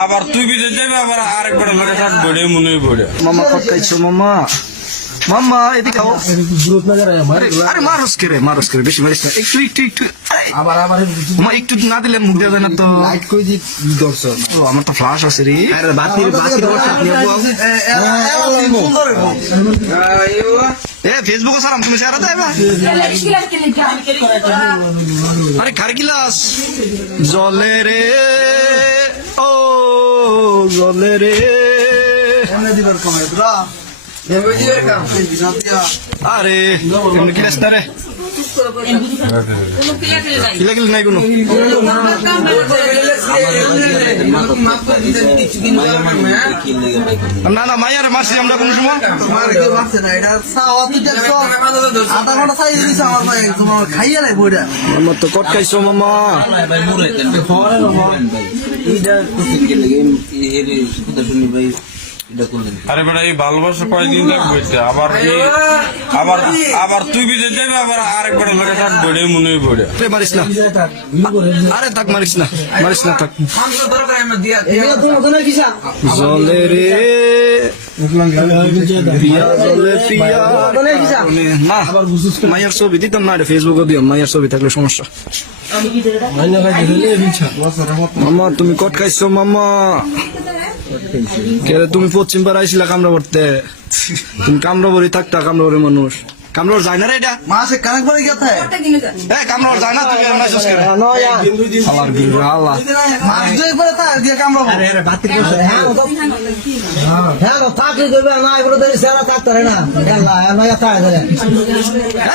আবার তুই বিদেশ যাবি আবার আরেকবার লাগে থাকবে রে মনে পড়ে মামা কটকাইছো মামা মামা এদিকে আও আরে মারস করে বেশি মারিস না একটু একটু একটু আবার মামা একটু না দিলে মুখ দেবে না তো লাইট কই দি দর্শন ও আমার তো ফ্লাশ আছে রে আরে বাতির ওটা এ ফেসবুক সালাম তুমি শেয়ার দাও আরে কার গিলাস জলে রে ও জলে রে এনে দিবার কমে ব্রা এবে দিবার কাম আরে এমনি গিলাস না রে কিলা কিলা নাই কোনো না না মাইয়ারে মারছি আমরা কোন সময় মারকে মারছে না এটা সাওয়া তো দেখছো আধা ঘন্টা চাই দিছে আমার ভাই তোমার খাইয়া লাই বইটা আমার তো কটকাইছো মামা ভাই মুরে দেন ভাই এইটা কোথেকে গেলে এর কথা শুনি ভাই এটা করলেন আরে বেটা এই ভালোবাসা কয়দিন থাকবে আবার আবার আবার তুই বিদেশ যাবি আবার আরেকবার লাগে থাকবে রে মনে পড়ে মারিস না আরে থাক মারিস না থাক এটা তুমি কোন কিসা জলে রে প্রিয়া জলে প্রিয়া কোন কিসা না মায়ের ছবি দিতাম না ফেসবুকে দিও মায়ের ছবি থাকলে সমস্যা মামা তুমি কটকাইছো মামা কে তুমি পশ্চিম পাড়া আইছিলা কামরা করতে তুমি কামরা বড়ি থাকতা কামরা বড়ি মানুষ কামরার যায় না রে এটা মাসে কানেক পড়ে গেছে কামরার যায় না তুমি এমন আইছস করে আল্লাহর বিল আল্লাহ মাস দুই পরে তা দিয়ে কামড়াবো আরে বাতিল করছে হ্যাঁ থাকলে দেবে না এগুলো তো সারা থাকতে না আল্লাহ আমি এটা ধরে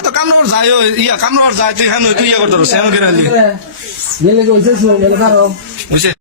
তো কামরার যায় কামরার যায় তুই হ্যাঁ তুই ইয়া করতে সেন করে আলি গেলে কইছিস গেলে কারো বুঝছে